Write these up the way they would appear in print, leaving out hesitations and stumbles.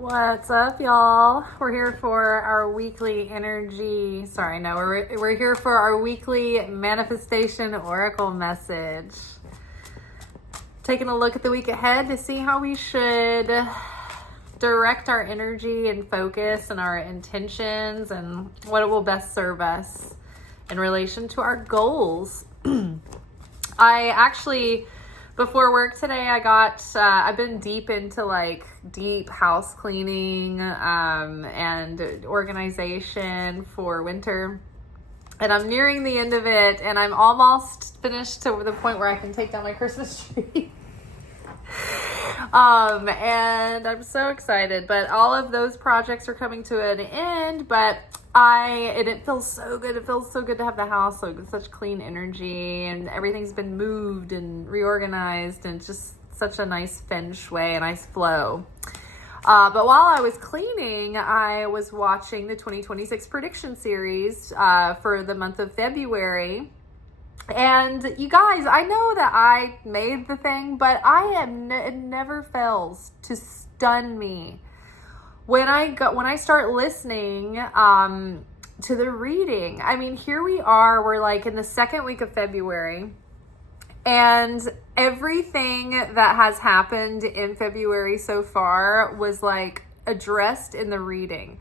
What's up, y'all? We're here for our weekly energy. We're here for our weekly manifestation oracle message. Taking a look at the week ahead to see how we should direct our energy and focus and our intentions and what it will best serve us in relation to our goals. Before work today, I've been deep into deep house cleaning and organization for winter. And I'm nearing the end of it, and I'm almost finished to the point where I can take down my Christmas tree. And I'm so excited, but all of those projects are coming to an end, but it feels so good. It feels so good to have the house with such clean energy, and everything's been moved and reorganized, and it's just such a nice feng shui, a nice flow. But while I was cleaning, I was watching the 2026 prediction series for the month of February. And you guys, I know that I made the thing, but it never fails to stun me when I start listening to the reading. I mean, here we are, we're in the second week of February, and everything that has happened in February so far was addressed in the reading.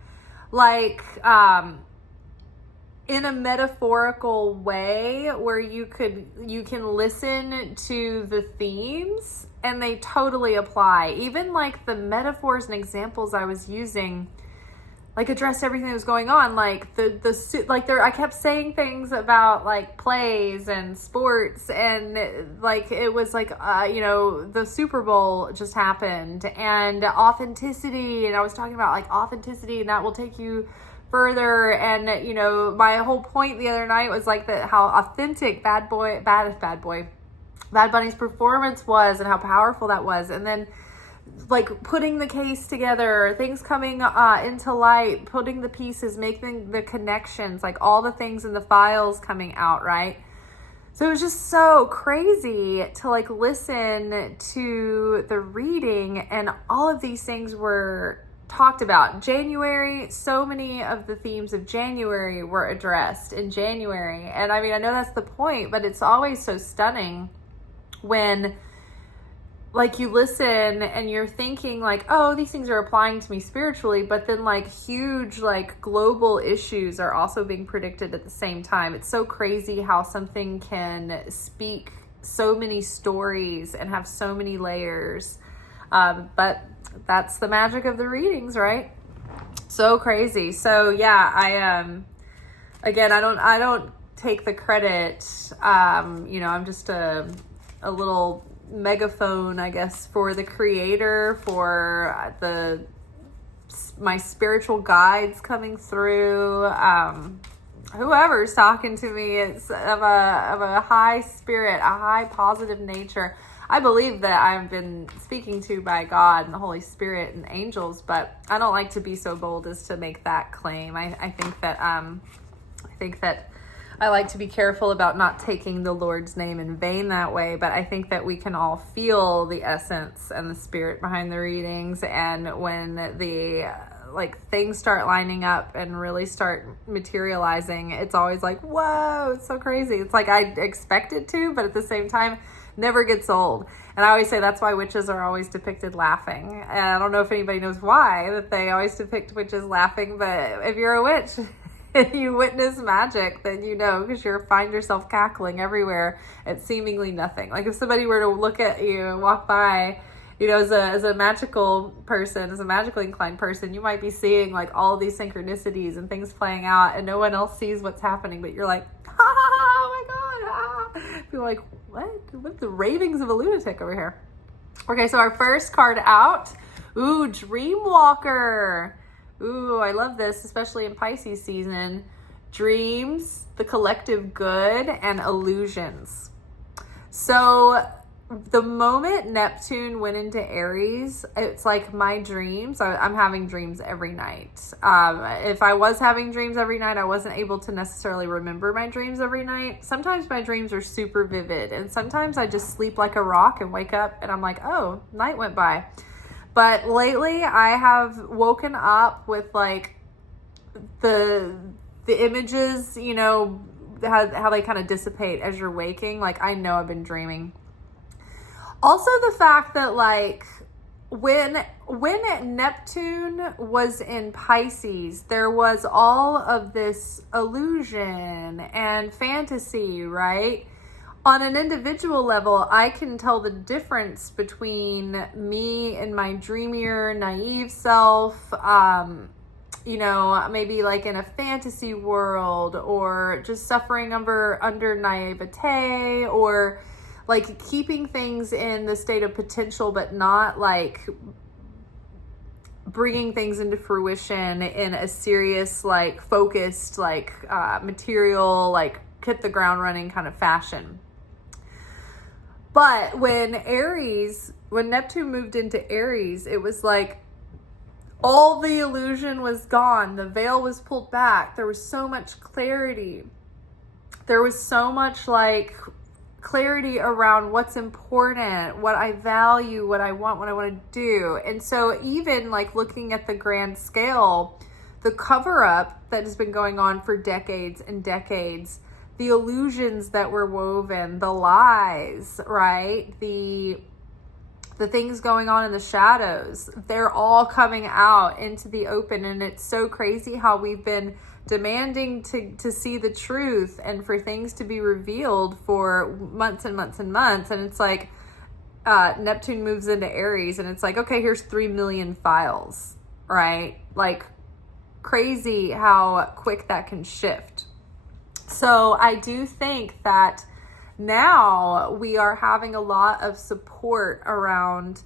In a metaphorical way where you can listen to the themes and they totally apply. Even the metaphors and examples I was using, addressed everything that was going on. I kept saying things about plays and sports, and it was the Super Bowl just happened, and authenticity, and I was talking about authenticity, and that will take you further. And my whole point the other night was how authentic Bad Bunny's performance was, and how powerful that was. And then putting the case together, things coming into light, putting the pieces, making the connections, all the things in the files coming out, right? So it was just so crazy to listen to the reading, and all of these things were talked about. January, so many of the themes of January were addressed in January. And I mean, I know that's the point, but it's always so stunning when you listen and you're thinking oh, these things are applying to me spiritually, but then huge global issues are also being predicted at the same time. It's so crazy how something can speak so many stories and have so many layers. But that's the magic of the readings, right? So crazy. So yeah, I don't take the credit. I'm just a little megaphone, I guess, for the creator, for my spiritual guides coming through. Whoever's talking to me, it's of a high spirit, a high positive nature. I believe that I've been speaking to by God and the Holy Spirit and angels, but I don't like to be so bold as to make that claim. I think that I like to be careful about not taking the Lord's name in vain that way, but I think that we can all feel the essence and the spirit behind the readings, and when the things start lining up and really start materializing, it's always whoa, it's so crazy. It's I expect it to, but at the same time, never gets old. And I always say that's why witches are always depicted laughing. And I don't know if anybody knows why that they always depict witches laughing, but if you're a witch and you witness magic, then because you find yourself cackling everywhere at seemingly nothing. If somebody were to look at you and walk by, as a magical person, as a magically inclined person, you might be seeing all of these synchronicities and things playing out, and no one else sees what's happening, but you're oh my God, People are what the ravings of a lunatic over here. Okay, so our first card out, Dreamwalker. I love this, especially in Pisces season. Dreams, the collective good, and illusions. So the moment Neptune went into Aries, it's my dreams. I'm having dreams every night. If I was having dreams every night, I wasn't able to necessarily remember my dreams every night. Sometimes my dreams are super vivid, and sometimes I just sleep like a rock and wake up and I'm oh, night went by. But lately I have woken up with like the images, you know, how they kind of dissipate as you're waking. Like, I know I've been dreaming. Also, the fact that like when Neptune was in Pisces, there was all of this illusion and fantasy, right? On an individual level, I can tell the difference between me and my dreamier, naive self, you know, maybe like in a fantasy world, or just suffering under naivete, or like keeping things in the state of potential, but not like bringing things into fruition in a serious, like focused, like material, like hit the ground running kind of fashion. But when Neptune moved into Aries, it was like all the illusion was gone. The veil was pulled back. There was so much clarity. There was so much like clarity around what's important, what I value, what I want to do. And so even like looking at the grand scale, the cover up that has been going on for decades and decades, the illusions that were woven, the lies, right? The things going on in the shadows, they're all coming out into the open. And it's so crazy how we've been demanding to see the truth and for things to be revealed for months and months and months. And it's like Neptune moves into Aries and it's like, okay, here's 3 million files, right? Like, crazy how quick that can shift. So I do think that now we are having a lot of support around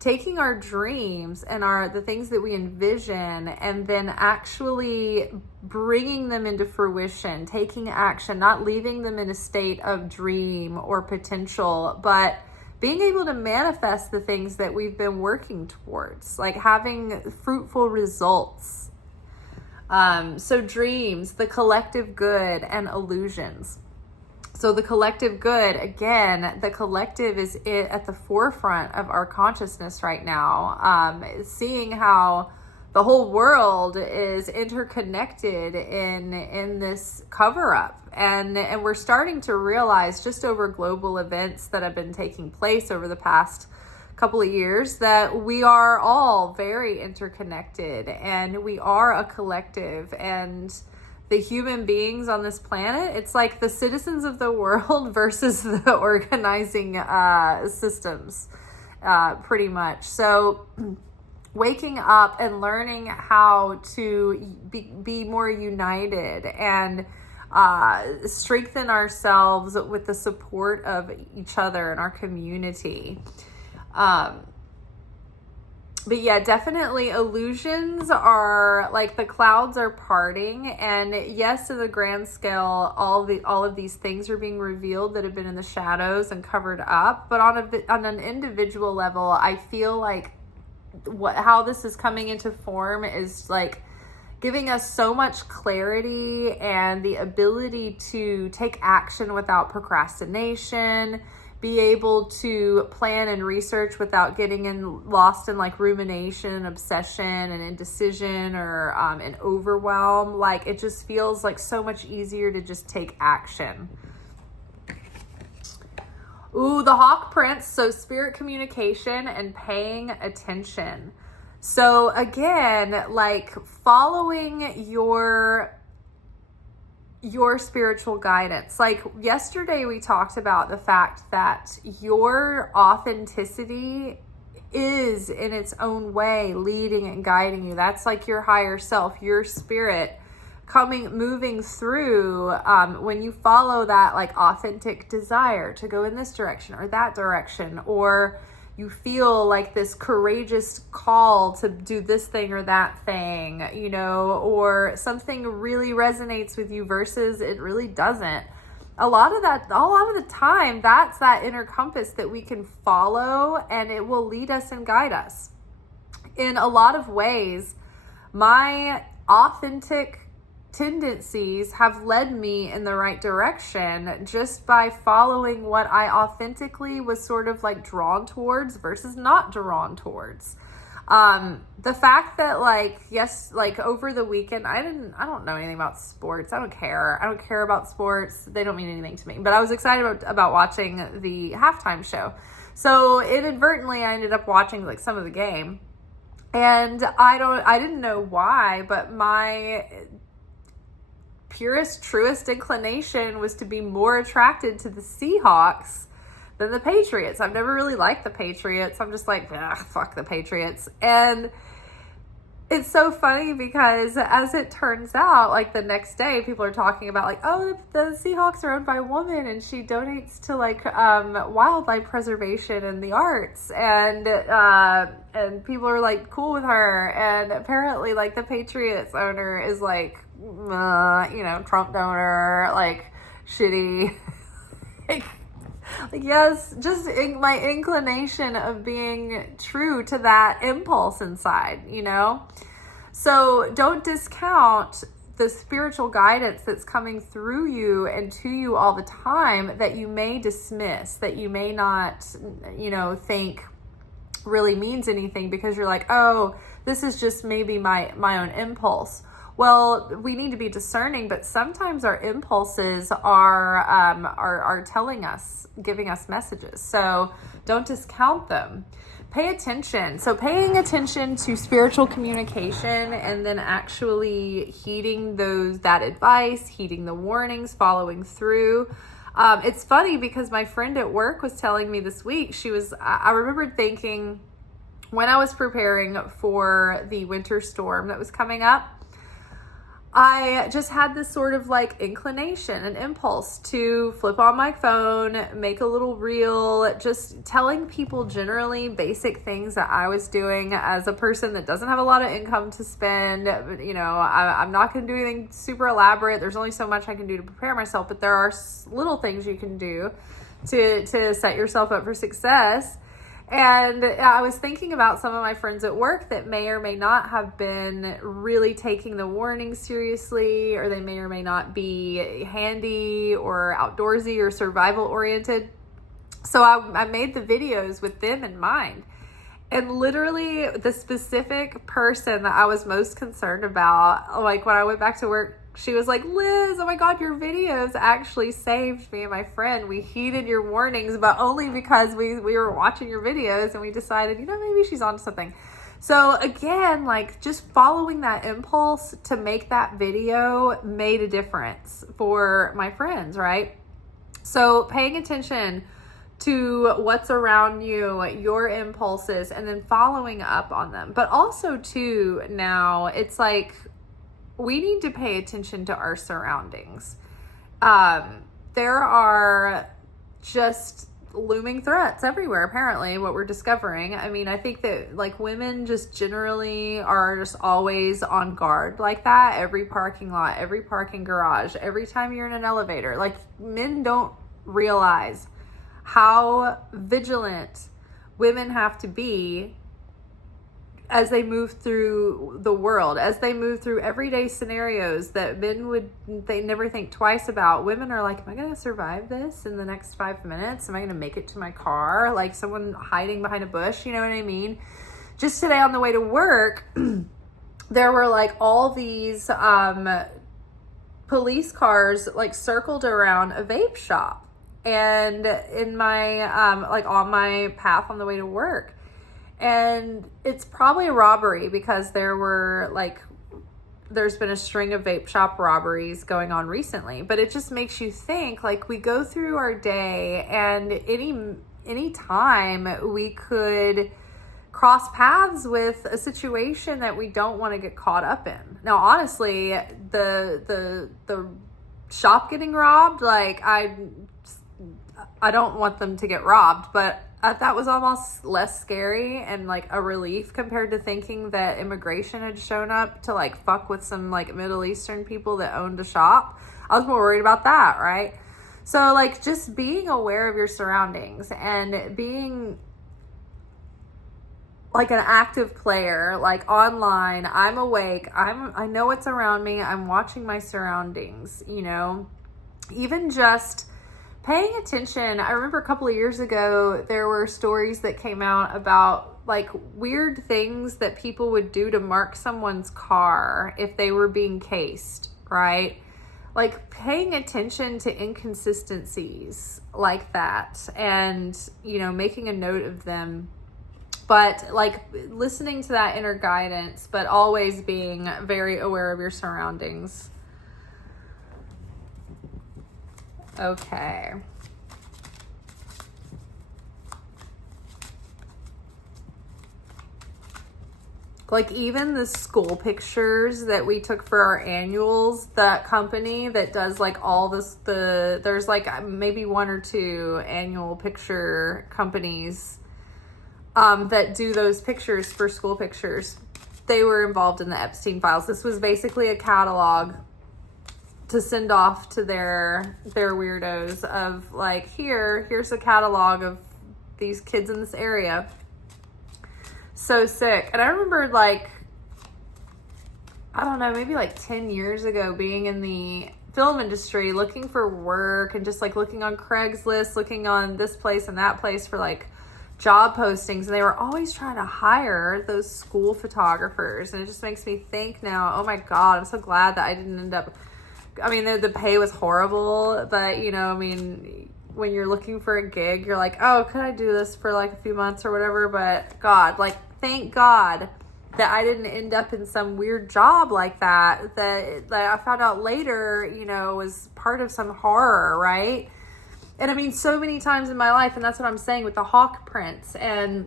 taking our dreams and the things that we envision and then actually bringing them into fruition, taking action, not leaving them in a state of dream or potential, but being able to manifest the things that we've been working towards, like having fruitful results. So dreams, the collective good, and illusions. So the collective good, again, the collective is at the forefront of our consciousness right now. Seeing how the whole world is interconnected in this cover up. And we're starting to realize just over global events that have been taking place over the past couple of years that we are all very interconnected and we are a collective, and the human beings on this planet, it's like the citizens of the world versus the organizing systems, pretty much. So waking up and learning how to be more united and strengthen ourselves with the support of each other and our community. But yeah, definitely illusions are like the clouds are parting, and yes, in the grand scale, all of these things are being revealed that have been in the shadows and covered up. But on an individual level, I feel like how this is coming into form is like giving us so much clarity and the ability to take action without procrastination, be able to plan and research without getting lost in like rumination, obsession, and indecision, or an overwhelm. Like, it just feels like so much easier to just take action. Ooh, the Hawk Prince. So spirit communication and paying attention. So again, like following your spiritual guidance. Like yesterday we talked about the fact that your authenticity is in its own way leading and guiding you. That's like your higher self, your spirit moving through when you follow that like authentic desire to go in this direction or that direction, or you feel like this courageous call to do this thing or that thing, you know, or something really resonates with you versus it really doesn't. A lot of the time, that's that inner compass that we can follow, and it will lead us and guide us. In a lot of ways, my authentic tendencies have led me in the right direction just by following what I authentically was sort of like drawn towards versus not drawn towards. The fact that like, yes, like over the weekend, I don't know anything about sports. I don't care about sports. They don't mean anything to me, but I was excited about watching the halftime show. So inadvertently I ended up watching like some of the game, and I didn't know why, but my purest, truest inclination was to be more attracted to the Seahawks than the Patriots. I've never really liked the Patriots. I'm just like, fuck the Patriots. And it's so funny because as it turns out, like the next day, people are talking about like, oh, the Seahawks are owned by a woman and she donates to like wildlife preservation and the arts, and people are like cool with her. And apparently, like the Patriots owner is like, Trump donor, like shitty. like yes, just my inclination of being true to that impulse inside, So don't discount the spiritual guidance that's coming through you and to you all the time that you may dismiss, that you may not, think really means anything because you're like, oh, this is just maybe my own impulse. Well, we need to be discerning, but sometimes our impulses are telling us, giving us messages. So don't discount them. Pay attention. So paying attention to spiritual communication and then actually heeding that advice, heeding the warnings, following through. It's funny because my friend at work was telling me this week, I remembered thinking when I was preparing for the winter storm that was coming up, I just had this sort of like inclination, an impulse to flip on my phone, make a little reel, just telling people generally basic things that I was doing as a person that doesn't have a lot of income to spend. I'm not going to do anything super elaborate. There's only so much I can do to prepare myself, but there are little things you can do to set yourself up for success. And I was thinking about some of my friends at work that may or may not have been really taking the warnings seriously, or they may or may not be handy or outdoorsy or survival oriented. So I made the videos with them in mind. And literally the specific person that I was most concerned about, like when I went back to work, she was like, Liz, oh my God, your videos actually saved me and my friend. We heeded your warnings, but only because we were watching your videos and we decided, maybe she's onto something. So again, like just following that impulse to make that video made a difference for my friends, right? So paying attention to what's around you, your impulses, and then following up on them. But also too, now it's like, we need to pay attention to our surroundings. There are just looming threats everywhere, apparently, what we're discovering. I mean, I think that like women just generally are just always on guard like that. Every parking lot, every parking garage, every time you're in an elevator. Like men don't realize how vigilant women have to be as they move through the world, as they move through everyday scenarios that men they never think twice about. Women are like, am I going to survive this in the next 5 minutes? Am I going to make it to my car? Like someone hiding behind a bush, you know what I mean? Just today on the way to work, there were like all these police cars like circled around a vape shop. And in my, like on my path on the way to work. And it's probably a robbery because there's been a string of vape shop robberies going on recently, but it just makes you think, like we go through our day and any time we could cross paths with a situation that we don't want to get caught up in. Now, honestly, the shop getting robbed, like I don't want them to get robbed, but that was almost less scary and like a relief compared to thinking that immigration had shown up to like fuck with some like Middle Eastern people that owned a shop. I was more worried about that, right? So like just being aware of your surroundings and being like an active player, like online, I'm awake, I know what's around me, I'm watching my surroundings, even just paying attention. I remember a couple of years ago, there were stories that came out about like weird things that people would do to mark someone's car if they were being cased, right? Like paying attention to inconsistencies like that and, making a note of them. But like listening to that inner guidance, but always being very aware of your surroundings. Okay. Like even the school pictures that we took for our annuals, that company that does like all this, there's like maybe 1 or 2 annual picture companies that do those pictures for school pictures. They were involved in the Epstein files. This was basically a catalog to send off to their weirdos of like, here's a catalog of these kids in this area. So sick. And I remember like, I don't know, maybe like 10 years ago being in the film industry looking for work and just like looking on Craigslist, looking on this place and that place for like job postings, and they were always trying to hire those school photographers. And it just makes me think now, oh my God, I'm so glad that I didn't end up, I mean, the pay was horrible, but when you're looking for a gig, you're like, oh, could I do this for like a few months or whatever? But God, like, thank God that I didn't end up in some weird job like that I found out later, was part of some horror, right? And I mean, so many times in my life, and that's what I'm saying with the hawk prints and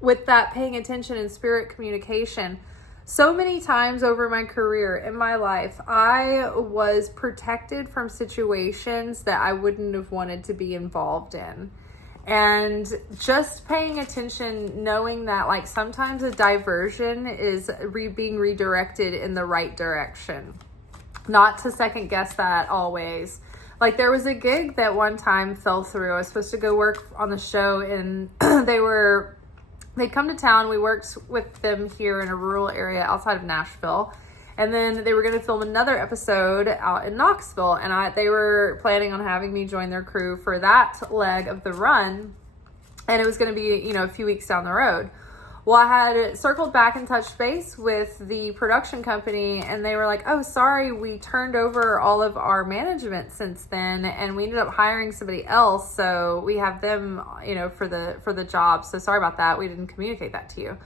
with that paying attention and spirit communication, so many times over my career in my life, I was protected from situations that I wouldn't have wanted to be involved in. And just paying attention, knowing that like sometimes a diversion is being redirected in the right direction. Not to second guess that always. Like there was a gig that one time fell through. I was supposed to go work on the show and they'd come to town. We worked with them here in a rural area outside of Nashville. And then they were going to film another episode out in Knoxville. And they were planning on having me join their crew for that leg of the run. And it was going to be, a few weeks down the road. Well, I had circled back and touched base with the production company, and they were like, oh, sorry, we turned over all of our management since then, and we ended up hiring somebody else, so we have them, for the job. So sorry about that. We didn't communicate that to you.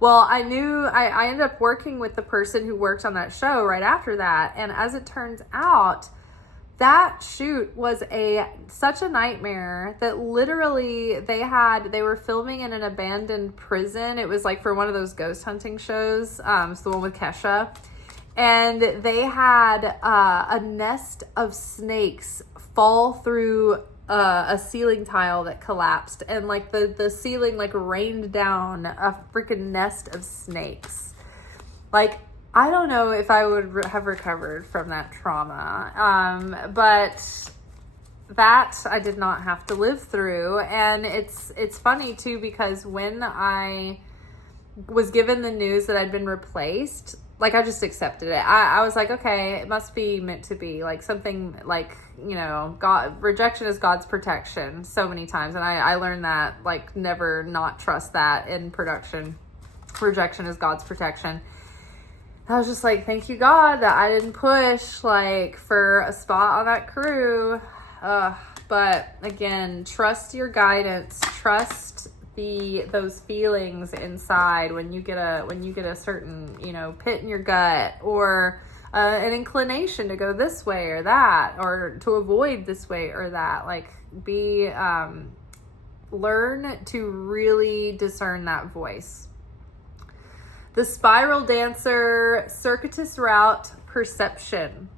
Well, I ended up working with the person who worked on that show right after that, and as it turns out, that shoot was such a nightmare that literally they were filming in an abandoned prison. It was like for one of those ghost hunting shows. It's the one with Kesha. And they had a nest of snakes fall through a ceiling tile that collapsed. And like the ceiling like rained down a freaking nest of snakes. Like, I don't know if I would have recovered from that trauma, but that I did not have to live through. And it's funny too, because when I was given the news that I'd been replaced, like I just accepted it. I was like, okay, it must be meant to be, like something like, God, rejection is God's protection so many times. And I learned that, like, never not trust that in production. Rejection is God's protection. I was just like, thank you, God, that I didn't push like for a spot on that crew. But again, trust your guidance. Trust those feelings inside when you get a certain pit in your gut, or an inclination to go this way or that, or to avoid this way or that. Like learn to really discern that voice. The spiral dancer, circuitous route, perception.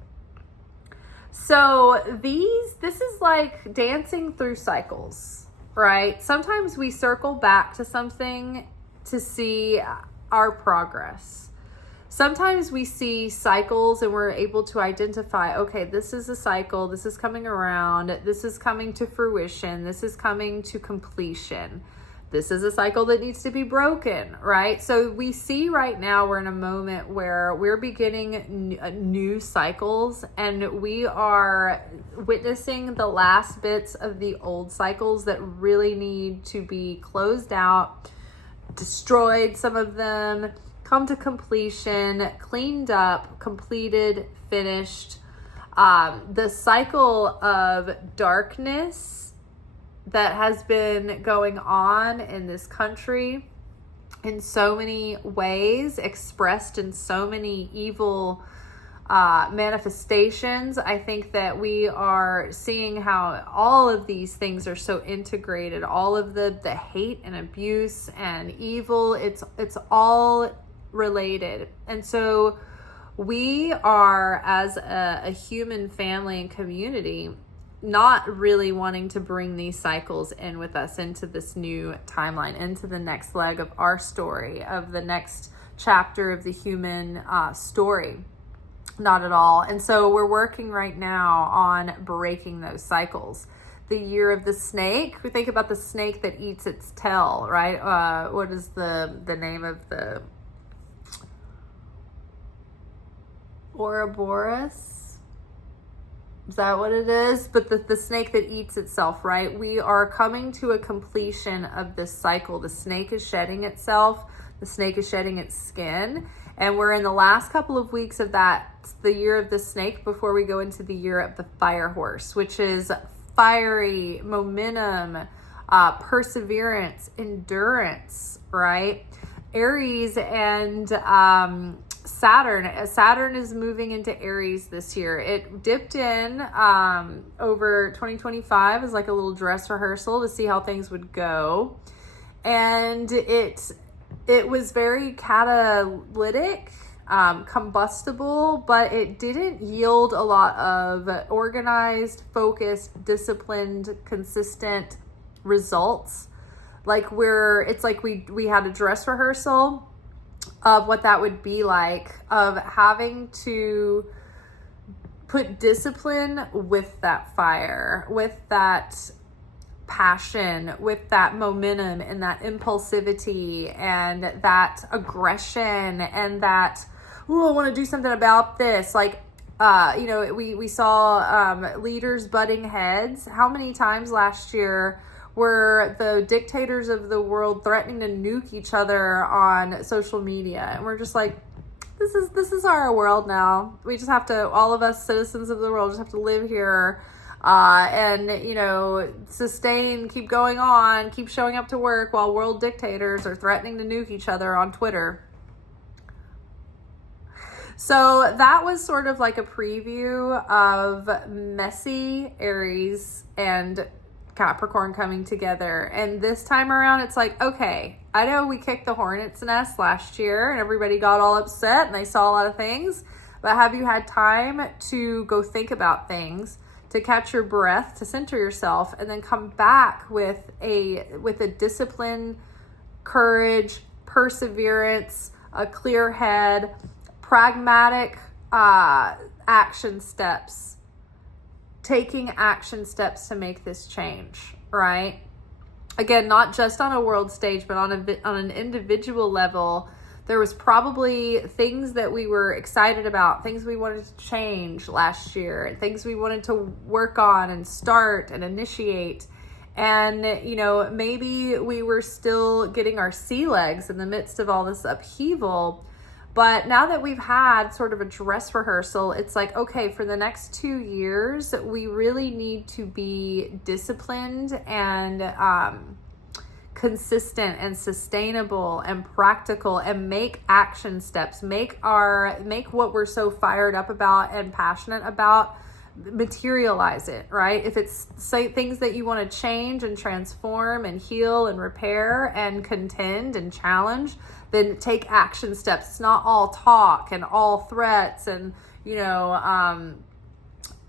So this is like dancing through cycles, right? Sometimes we circle back to something to see our progress. Sometimes we see cycles and we're able to identify, okay, this is a cycle, this is coming around, this is coming to fruition, this is coming to completion. this is a cycle that needs to be broken, right? So we see right now we're in a moment where we're beginning new cycles, and we are witnessing the last bits of the old cycles that really need to be closed out, destroyed, some of them, come to completion, cleaned up, completed, finished. The cycle of darkness that has been going on in this country in so many ways, expressed in so many evil manifestations. I think that we are seeing how all of these things are so integrated, all of the hate and abuse and evil, it's all related. And so we are, as a human family and community, not really wanting to bring these cycles in with us into this new timeline, into the next leg of our story, of the next chapter of the human story. Not at all. And so we're working right now on breaking those cycles. The year of the snake, we think about the snake that eats its tail, right? What is the name of the Ouroboros? Is that what it is? But the snake that eats itself, right? We are coming to a completion of this cycle. The snake is shedding itself. The snake is shedding its skin. And we're in the last couple of weeks of that, the year of the snake, before we go into the year of the fire horse, which is fiery momentum, perseverance, endurance, right? Aries and Saturn is moving into Aries this year. It dipped in over 2025 as like a little dress rehearsal to see how things would go. And it was very catalytic, combustible, but it didn't yield a lot of organized, focused, disciplined, consistent results. It's like we had a dress rehearsal of what that would be like, of having to put discipline with that fire, with that passion, with that momentum and that impulsivity and that aggression and that, I want to do something about this. We saw leaders butting heads. How many times last year were the dictators of the world threatening to nuke each other on social media? And we're just like, this is our world now. We just have to, all of us citizens of the world, just have to live here and sustain, keep going on, keep showing up to work while world dictators are threatening to nuke each other on Twitter. So that was sort of like a preview of messy Aries and Capricorn coming together. And this time around, it's like, okay, I know we kicked the hornet's nest last year and everybody got all upset and they saw a lot of things, but have you had time to go think about things, to catch your breath, to center yourself, and then come back with a discipline, courage, perseverance, a clear head, pragmatic action steps, taking action steps to make this change, right? Again, not just on a world stage, but on an individual level. There was probably things that we were excited about, things we wanted to change last year, things we wanted to work on and start and initiate. And, maybe we were still getting our sea legs in the midst of all this upheaval. But now that we've had sort of a dress rehearsal, it's like, okay, for the next 2 years, we really need to be disciplined and consistent and sustainable and practical, and make action steps, make what we're so fired up about and passionate about, materialize it, right? If it's things that you want to change and transform and heal and repair and contend and challenge, then take action steps. It's not all talk and all threats and,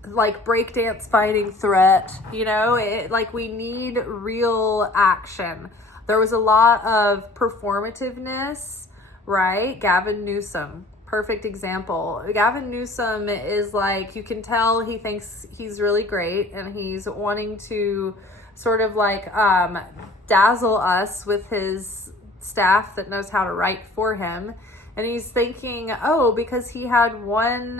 like breakdance fighting threat, we need real action. There was a lot of performativeness, right? Gavin Newsom, perfect example. Gavin Newsom is like, you can tell he thinks he's really great and he's wanting to sort of like dazzle us with his staff that knows how to write for him. And he's thinking, oh, because he had one,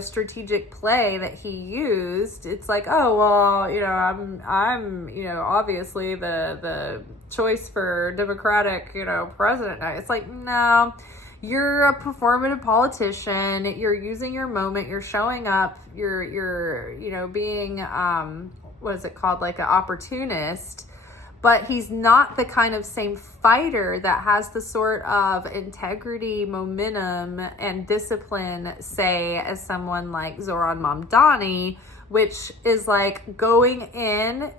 strategic play that he used, it's like, oh, well, I'm, obviously the choice for Democratic, president. It's like, no, you're a performative politician. You're using your moment. You're showing up. You're being, what is it called? Like an opportunist. But he's not the kind of same fighter that has the sort of integrity, momentum, and discipline, say, as someone like Zoran Mamdani, which is like going in,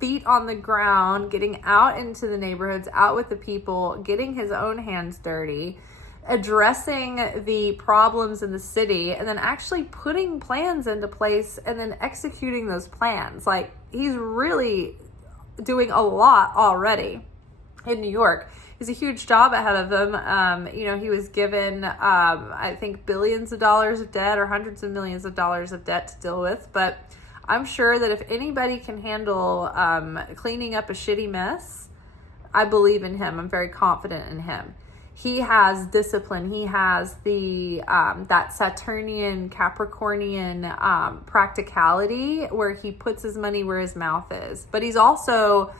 feet on the ground, getting out into the neighborhoods, out with the people, getting his own hands dirty, addressing the problems in the city, and then actually putting plans into place and then executing those plans. Like, he's really doing a lot already in New York. He's a huge job ahead of him. He was given, I think, billions of dollars of debt or hundreds of millions of dollars of debt to deal with. But I'm sure that if anybody can handle cleaning up a shitty mess, I believe in him. I'm very confident in him. He has discipline. He has the that Saturnian, Capricornian practicality where he puts his money where his mouth is. But he's also,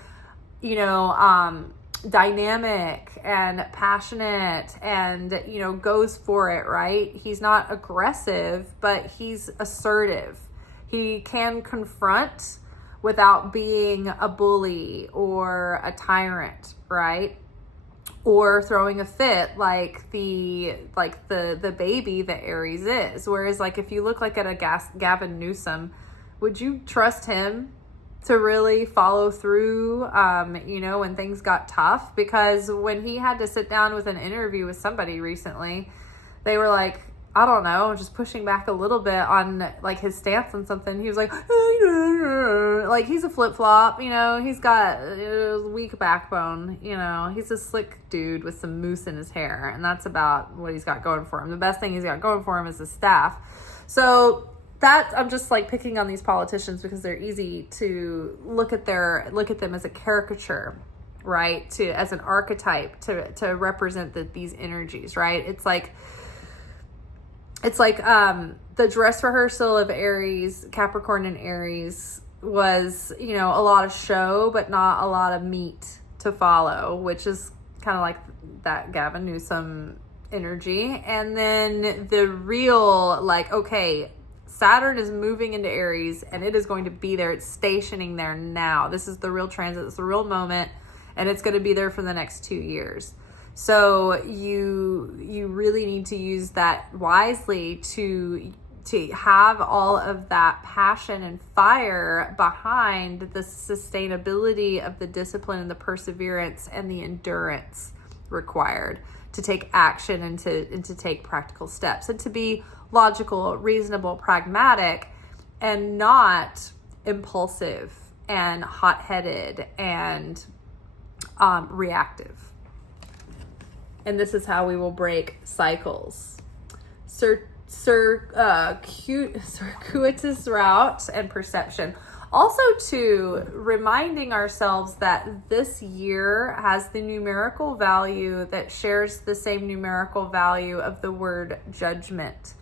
dynamic and passionate and, goes for it, right? He's not aggressive, but he's assertive. He can confront without being a bully or a tyrant, right? Or throwing a fit like the baby that Aries is. Whereas, like, if you look like at a Gavin Newsom, would you trust him to really follow through, when things got tough? Because when he had to sit down with an interview with somebody recently, they were like, I don't know, just pushing back a little bit on like his stance on something. He was like, like he's a flip-flop, he's got a weak backbone, he's a slick dude with some mousse in his hair, and that's about what he's got going for him. The best thing he's got going for him is his staff. So that, I'm just like picking on these politicians because they're easy to look at them as a caricature, right? As an archetype to represent these energies, right? It's like the dress rehearsal of Aries, Capricorn and Aries was, a lot of show, but not a lot of meat to follow, which is kind of like that Gavin Newsom energy. And then the real, like, okay, Saturn is moving into Aries and it is going to be there. It's stationing there now. This is the real transit. It's the real moment. And it's going to be there for the next 2 years. So you really need to use that wisely to have all of that passion and fire behind the sustainability of the discipline and the perseverance and the endurance required to take action and to take practical steps and to be logical, reasonable, pragmatic, and not impulsive and hot-headed and reactive. And this is how we will break cycles. Circuitous route and perception. Also, too, reminding ourselves that this year has the numerical value that shares the same numerical value of the word judgment.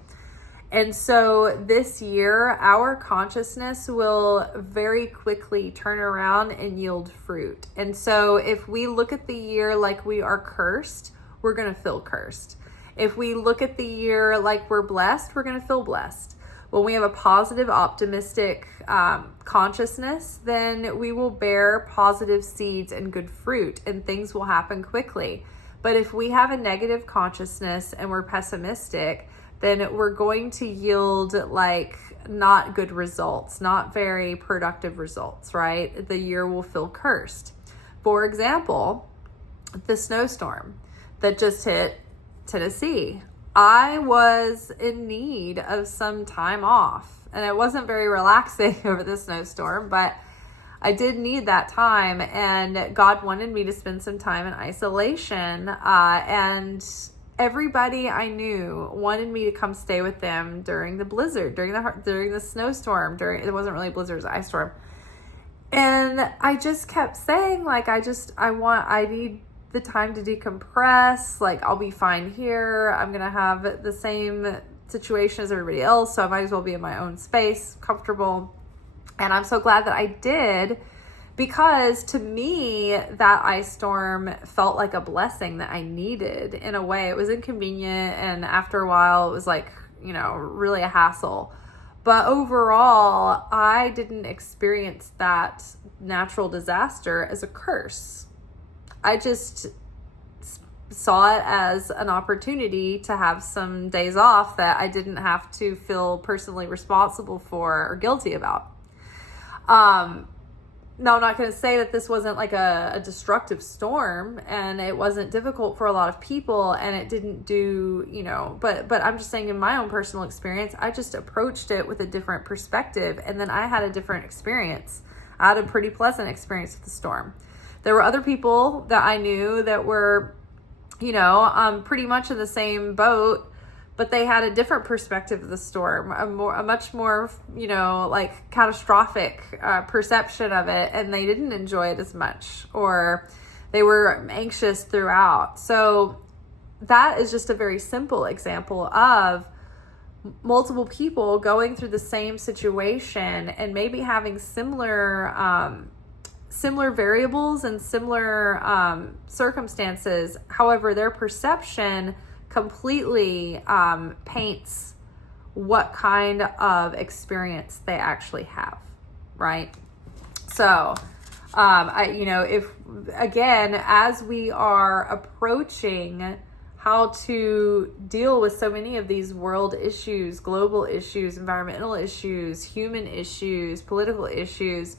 And so this year, our consciousness will very quickly turn around and yield fruit. And so if we look at the year like we are cursed, we're going to feel cursed. If we look at the year like we're blessed, we're going to feel blessed. When we have a positive, optimistic consciousness, then we will bear positive seeds and good fruit, and things will happen quickly. But if we have a negative consciousness and we're pessimistic, then we're going to yield like not good results, not very productive results, right? The year will feel cursed. For example, the snowstorm that just hit Tennessee. I was in need of some time off, and it wasn't very relaxing over the snowstorm, but I did need that time, and God wanted me to spend some time in isolation, and everybody I knew wanted me to come stay with them during the blizzard, during the snowstorm, it wasn't really a blizzard, it was an ice storm. And I just kept saying, like, I need the time to decompress. Like, I'll be fine here. I'm going to have the same situation as everybody else. So I might as well be in my own space, comfortable. And I'm so glad that I did, because to me, that ice storm felt like a blessing that I needed in a way. It was inconvenient. And after a while, it was like, really a hassle. But overall, I didn't experience that natural disaster as a curse. I just saw it as an opportunity to have some days off that I didn't have to feel personally responsible for or guilty about. No, I'm not going to say that this wasn't like a destructive storm, and it wasn't difficult for a lot of people, and it didn't do, but I'm just saying, in my own personal experience, I just approached it with a different perspective, and then I had a different experience. I had a pretty pleasant experience with the storm. There were other people that I knew that were, pretty much in the same boat, but they had a different perspective of the storm, a much more, like catastrophic perception of it, and they didn't enjoy it as much, or they were anxious throughout. So that is just a very simple example of multiple people going through the same situation and maybe having similar variables and similar circumstances. However, their perception completely paints what kind of experience they actually have, right? So, if again, as we are approaching how to deal with so many of these world issues, global issues, environmental issues, human issues, political issues,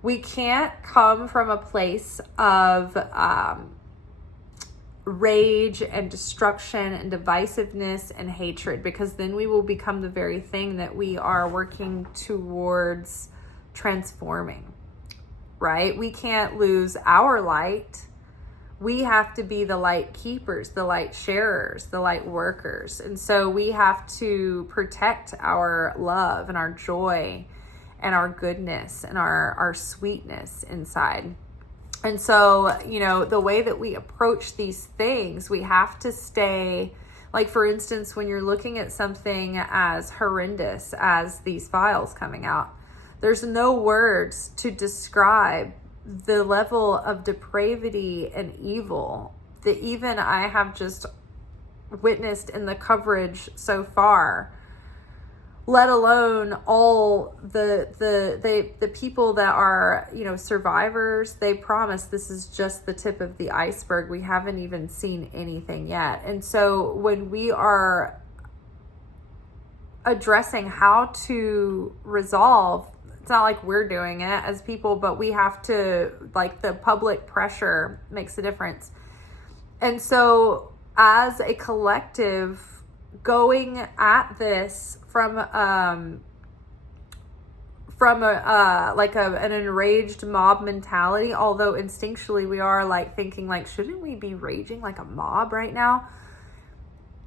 we can't come from a place of rage and destruction and divisiveness and hatred, because then we will become the very thing that we are working towards transforming, right? We can't lose our light. We have to be the light keepers, the light sharers, the light workers. And so we have to protect our love and our joy and our goodness and our sweetness inside. And so, the way that we approach these things, we have to stay, like, for instance, when you're looking at something as horrendous as these files coming out, there's no words to describe the level of depravity and evil that even I have just witnessed in the coverage so far, let alone all the people that are, survivors. They promise this is just the tip of the iceberg. We haven't even seen anything yet. And so when we are addressing how to resolve, it's not like we're doing it as people, but we have to, like, the public pressure makes a difference. And so as a collective, going at this from an enraged mob mentality, although instinctually we are like thinking, like, shouldn't we be raging like a mob right now?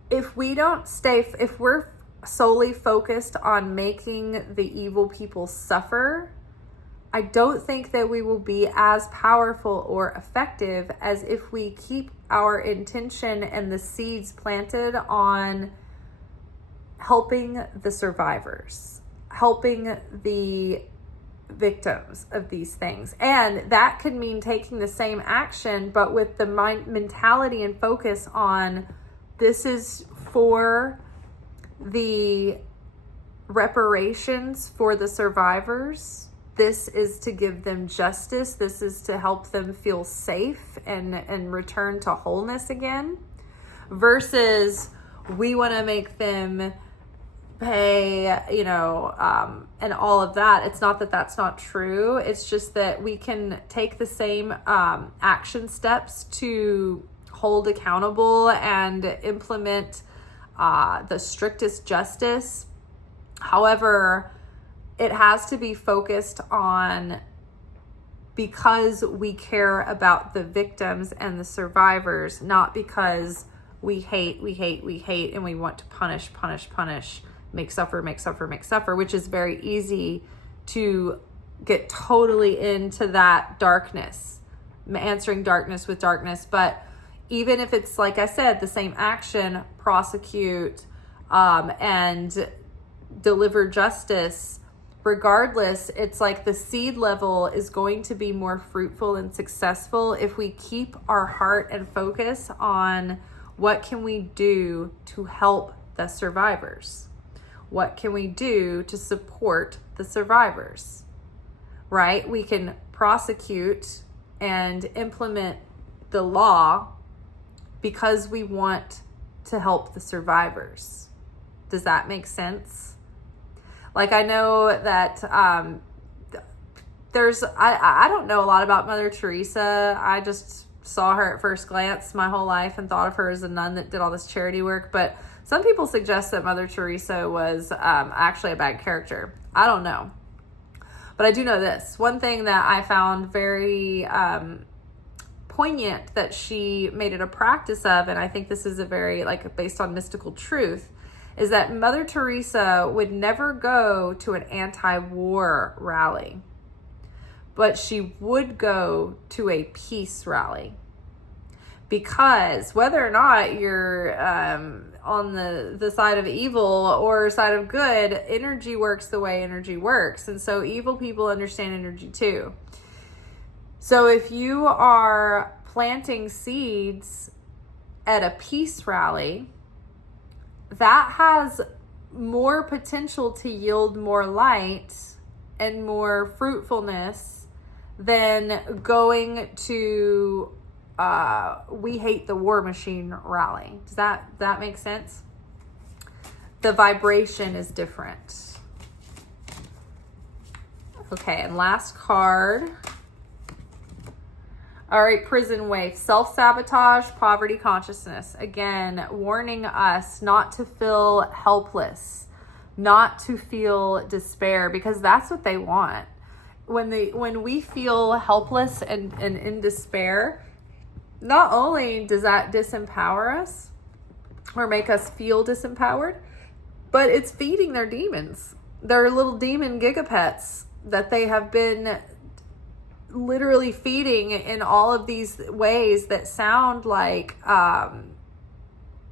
If we're solely focused on making the evil people suffer, I don't think that we will be as powerful or effective as if we keep our intention and the seeds planted on helping the survivors, helping the victims of these things. And that could mean taking the same action, but with the mentality and focus on, this is for the reparations for the survivors. This is to give them justice. This is to help them feel safe and return to wholeness again, versus we want to make them pay, and all of that. It's not that that's not true. It's just that we can take the same action steps to hold accountable and implement the strictest justice. However, it has to be focused on, because we care about the victims and the survivors, not because we hate, and we want to punish, make suffer, which is very easy to get totally into that darkness, answering darkness with darkness. But even if it's, like I said, the same action, prosecute and deliver justice, regardless, it's like the seed level is going to be more fruitful and successful if we keep our heart and focus on what can we do to help the survivors? What can we do to support the survivors? Right? We can prosecute and implement the law because we want to help the survivors. Does that make sense? Like, I know that I don't know a lot about Mother Teresa. I just saw her at first glance my whole life and thought of her as a nun that did all this charity work. But some people suggest that Mother Teresa was actually a bad character. I don't know. But I do know this. One thing that I found very poignant that she made it a practice of, and I think this is a very, like, based on mystical truth, is that Mother Teresa would never go to an anti-war rally, but she would go to a peace rally. Because whether or not you're on the side of evil or side of good, energy works the way energy works. And so evil people understand energy too. So if you are planting seeds at a peace rally, that has more potential to yield more light and more fruitfulness than going to we hate the war machine rally. Does that make sense? The vibration is different. Okay, and last card. All right, prison waif, self-sabotage, poverty consciousness. Again, warning us not to feel helpless, not to feel despair, because that's what they want. When we feel helpless and in despair, not only does that disempower us or make us feel disempowered, but it's feeding their demons, their little demon gigapets that they have been literally feeding in all of these ways that sound like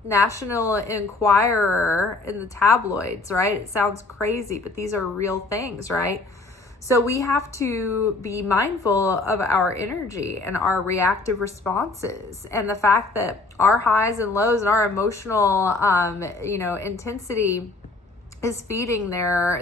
National Enquirer in the tabloids, right? It sounds crazy, but these are real things, right? So we have to be mindful of our energy and our reactive responses, and the fact that our highs and lows and our emotional intensity is feeding their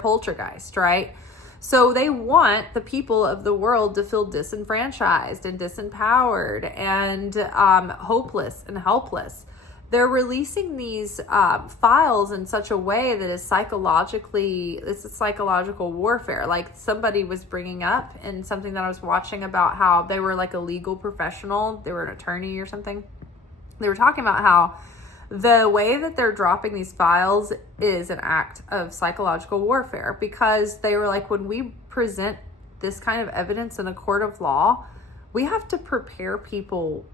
poltergeist, right? So they want the people of the world to feel disenfranchised and disempowered and hopeless and helpless. They're releasing these files in such a way that is it's a psychological warfare. Like somebody was bringing up in something that I was watching about how they were like a legal professional. They were an attorney or something. They were talking about how the way that they're dropping these files is an act of psychological warfare, because they were like, when we present this kind of evidence in a court of law, we have to prepare people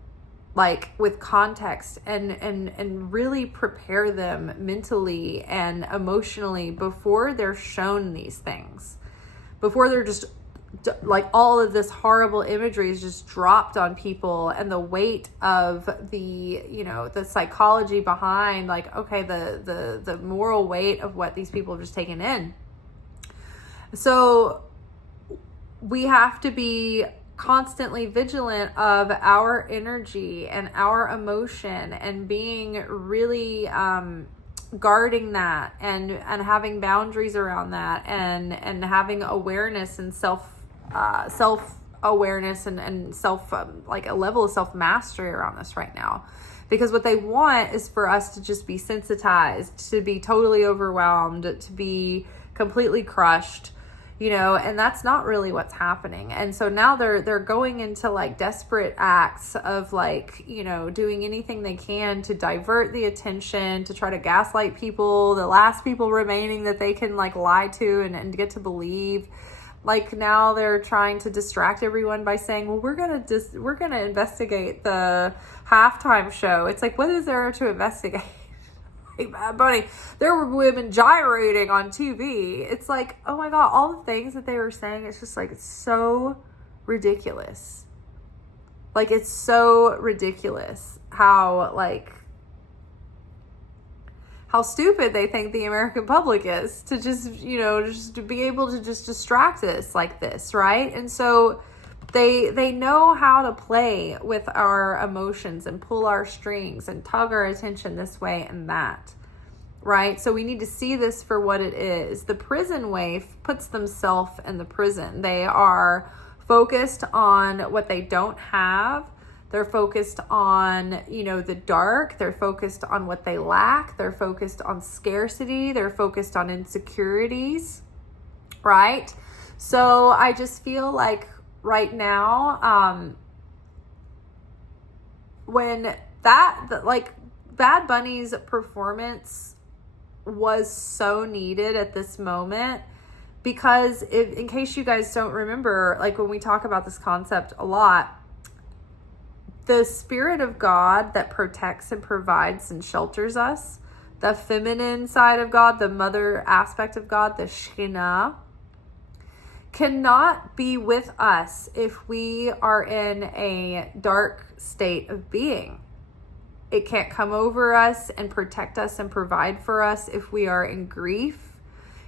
like with context and really prepare them mentally and emotionally before they're shown these things, before they're just like all of this horrible imagery is just dropped on people, and the weight of the psychology behind, like, okay, the moral weight of what these people have just taken in. So we have to be constantly vigilant of our energy and our emotion, and being really guarding that and having boundaries around that, and having awareness and self awareness and self like a level of self mastery around this right now. Because what they want is for us to just be sensitized, to be totally overwhelmed, to be completely crushed, and that's not really what's happening. And so now they're going into like desperate acts of like, doing anything they can to divert the attention, to try to gaslight people, the last people remaining that they can like lie to and get to believe. Like now they're trying to distract everyone by saying, well, we're going to investigate the halftime show. It's like, what is there to investigate? like Bad Bunny. There were women gyrating on TV. It's like, oh my God, all the things that they were saying, it's just like, it's so ridiculous. Like, it's so ridiculous how stupid they think the American public is to just, just to be able to just distract us like this, right? And so they know how to play with our emotions and pull our strings and tug our attention this way and that, right? So we need to see this for what it is. The prison waif puts themselves in the prison. They are focused on what they don't have. They're focused on, the dark. They're focused on what they lack. They're focused on scarcity. They're focused on insecurities, right? So I just feel like right now, when Bad Bunny's performance was so needed at this moment, because in case you guys don't remember, like when we talk about this concept a lot, the Spirit of God that protects and provides and shelters us, the feminine side of God, the mother aspect of God, the Shekhinah, cannot be with us if we are in a dark state of being. It can't come over us and protect us and provide for us if we are in grief,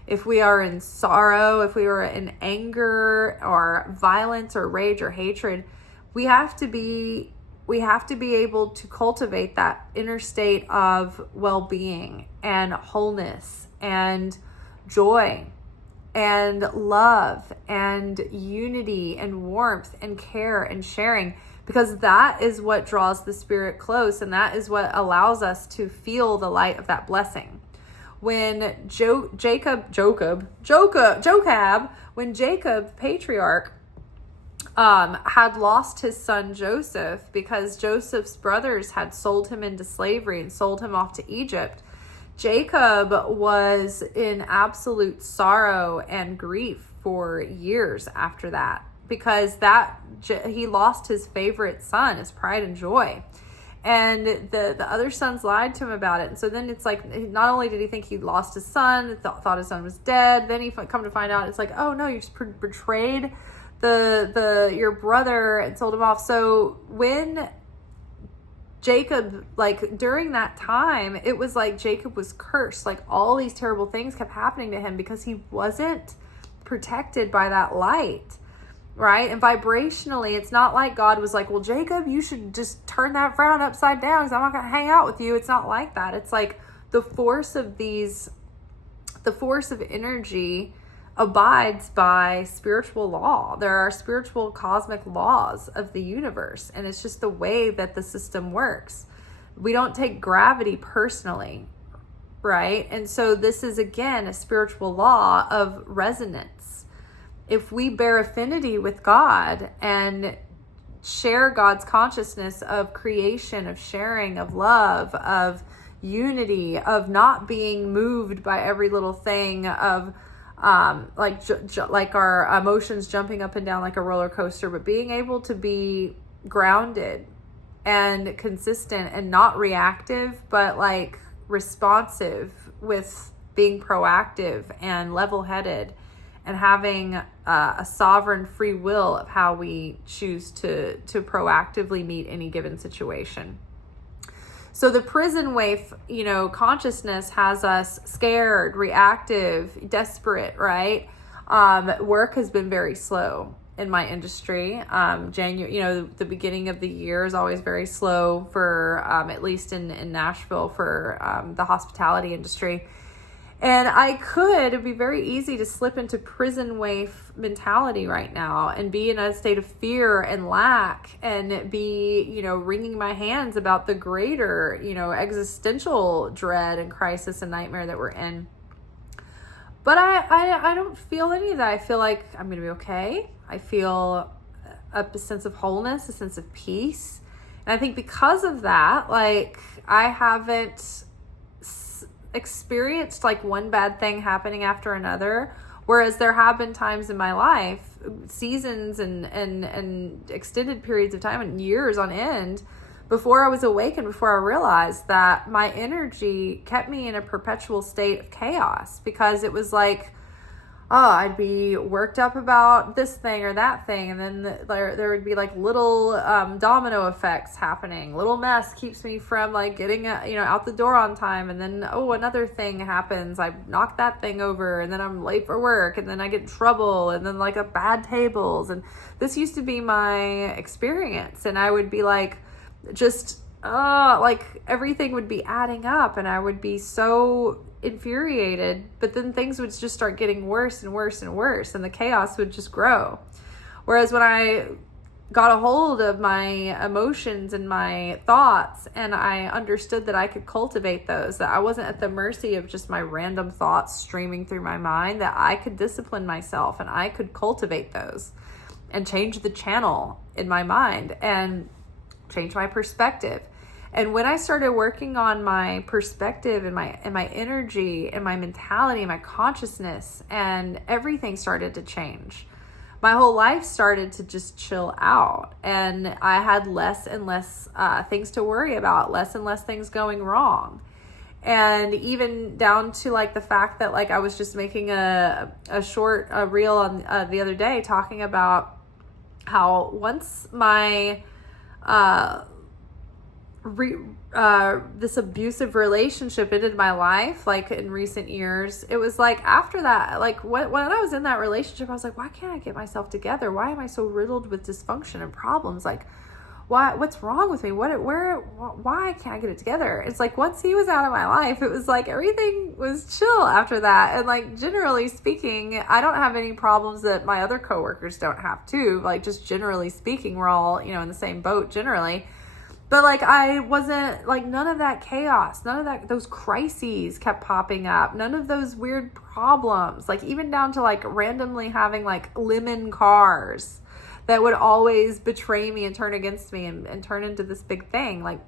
if we are in sorrow, if we are in anger or violence or rage or hatred. We have to be able to cultivate that inner state of well-being and wholeness and joy and love and unity and warmth and care and sharing, because that is what draws the Spirit close, and that is what allows us to feel the light of that blessing. When Jacob, patriarch, had lost his son Joseph because Joseph's brothers had sold him into slavery and sold him off to Egypt, Jacob was in absolute sorrow and grief for years after that, because he lost his favorite son, his pride and joy. And the other sons lied to him about it. And so then it's like, not only did he think he'd lost his son, thought his son was dead, then he come to find out, it's like, oh no, you just betrayed your brother and sold him off. So when Jacob, during that time, it was like Jacob was cursed. Like all these terrible things kept happening to him because he wasn't protected by that light, right? And vibrationally, it's not like God was like, well, Jacob, you should just turn that frown upside down because I'm not going to hang out with you. It's not like that. It's like the force of energy abides by spiritual law. There are spiritual cosmic laws of the universe, and it's just the way that the system works. We don't take gravity personally, right? And so this is, again, a spiritual law of resonance. If we bear affinity with God and share God's consciousness of creation, of sharing, of love, of unity, of not being moved by every little thing, of like our emotions jumping up and down like a roller coaster, but being able to be grounded and consistent and not reactive, but like responsive, with being proactive and level-headed and having a sovereign free will of how we choose to proactively meet any given situation. So the prison waif, consciousness has us scared, reactive, desperate, right? Work has been very slow in my industry. January, the beginning of the year is always very slow for, at least in Nashville, for the hospitality industry. And it'd be very easy to slip into prison waif mentality right now and be in a state of fear and lack and be, wringing my hands about the greater, existential dread and crisis and nightmare that we're in. But I don't feel any of that. I feel like I'm going to be okay. I feel a sense of wholeness, a sense of peace. And I think because of that, I haven't experienced one bad thing happening after another, whereas there have been times in my life, seasons and extended periods of time and years on end, before I was awakened, before I realized that my energy kept me in a perpetual state of chaos, because it was like, oh, I'd be worked up about this thing or that thing, and then there would be like little domino effects happening. Little mess keeps me from like getting out the door on time, and then another thing happens. I knock that thing over, and then I'm late for work, and then I get in trouble, and then like a bad tables. And this used to be my experience, and I would be like, just like everything would be adding up, and I would be so infuriated, but then things would just start getting worse and worse and worse, and the chaos would just grow. Whereas when I got a hold of my emotions and my thoughts, and I understood that I could cultivate those, that I wasn't at the mercy of just my random thoughts streaming through my mind, that I could discipline myself and I could cultivate those and change the channel in my mind and change my perspective. And when I started working on my perspective and my energy and my mentality and my consciousness, and everything started to change, my whole life started to just chill out, and I had less and less things to worry about, less and less things going wrong. And even down to like the fact that like I was just making a reel on the other day, talking about how once my this abusive relationship ended my life, like in recent years, it was like after that, like when I was in that relationship, I was like, why can't I get myself together? Why am I so riddled with dysfunction and problems? Like, what's wrong with me? Why can't I get it together? It's like once he was out of my life, it was like everything was chill after that. And like generally speaking, I don't have any problems that my other coworkers don't have too. Like just generally speaking, we're all, in the same boat generally. But like I wasn't like, none of that chaos, none of that, those crises kept popping up, none of those weird problems, like even down to like randomly having like lemon cars that would always betray me and turn against me and turn into this big thing. Like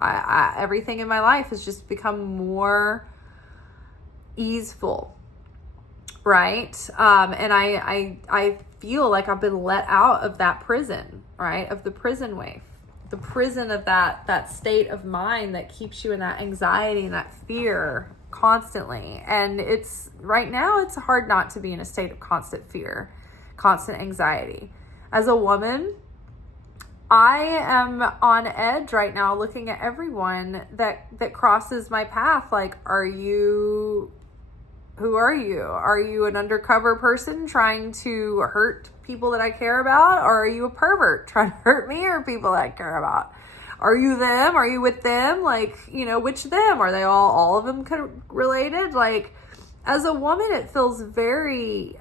I everything in my life has just become more easeful, right? And I feel like I've been let out of that prison, right? Of the prison wave. The prison of that state of mind that keeps you in that anxiety and that fear constantly. And right now it's hard not to be in a state of constant fear, constant anxiety. As a woman, I am on edge right now looking at everyone that crosses my path. Like, who are you? Are you an undercover person trying to hurt people that I care about? Or are you a pervert trying to hurt me or people that I care about? Are you them? Are you with them? Like, which them? Are they all of them related? Like, as a woman, it feels very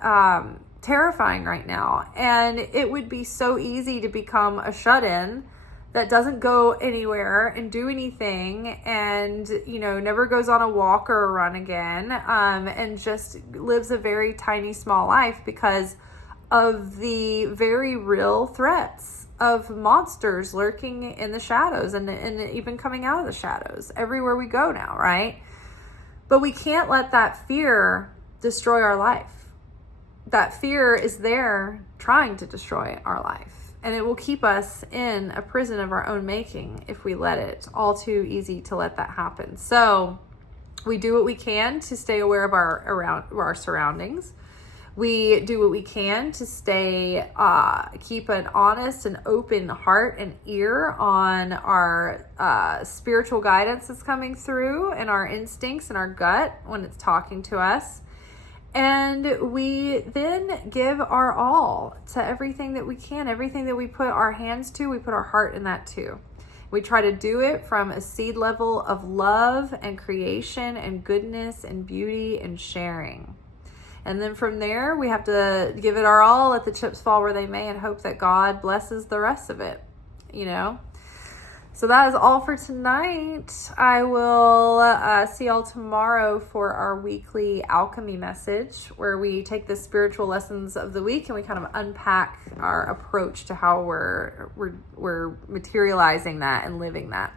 terrifying right now. And it would be so easy to become a shut-in that doesn't go anywhere and do anything, and never goes on a walk or a run again, and just lives a very tiny small life because of the very real threats of monsters lurking in the shadows and even coming out of the shadows everywhere we go now, right? But we can't let that fear destroy our life. That fear is there trying to destroy our life. And it will keep us in a prison of our own making if we let it. All too easy to let that happen. So we do what we can to stay aware of our surroundings. We do what we can to keep an honest and open heart and ear on our spiritual guidance that's coming through, and our instincts and our gut when it's talking to us. And we then give our all to everything that we can, everything that we put our hands to, we put our heart in that too. We try to do it from a seed level of love and creation and goodness and beauty and sharing. And then from there, we have to give it our all, let the chips fall where they may, and hope that God blesses the rest of it, So that is all for tonight. I will see y'all tomorrow for our weekly alchemy message, where we take the spiritual lessons of the week and we kind of unpack our approach to how we're materializing that and living that.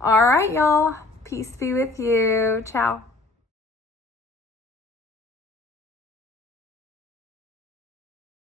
All right, y'all. Peace be with you. Ciao.